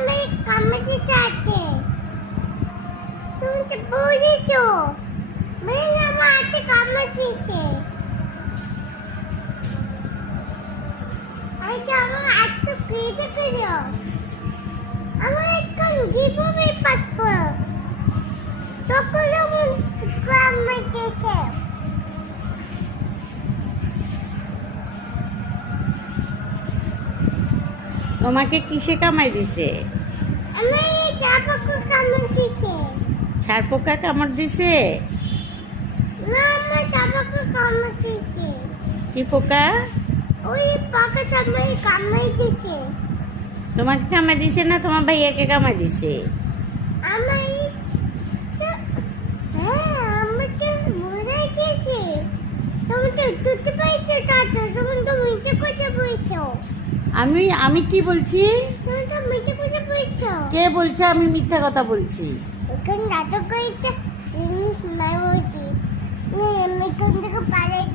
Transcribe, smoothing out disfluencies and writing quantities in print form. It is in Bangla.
আমি কামড়ে চাটে তুমি তো বুঝেছো মানে আমার হাতে কামড়েছে আচ্ছা আমার হাত তো কেটে ফেলো আমার একদম জীবনে পাতবো তখন আমার কামড়েছে তোমাকে কিসে কামাই দিছে? আমার এই জামাকে কামড়েছে ছারপোকা কামড় দিছে? না আমার জামাকে কামড়েছে কি পোকা? ওই পাকা চামড়ায় কামড়েছে তোমাকে কামাই দিছে না তোমার ভাইয়াকে কামাই দিছে? আমার হ্যাঁ আমাকে মরে গেছে তুমি তো দুটো পাইছো তাতে তুমি তো মিথ্যে কথা বলছো আমি কি বলছি? তুমি তো মিথ্যে কথা বলছো কে বলছে আমি মিথ্যা কথা বলছি? এখন নাটক করেছে ইংলিশ মারোজি আমি এখান থেকে পালাই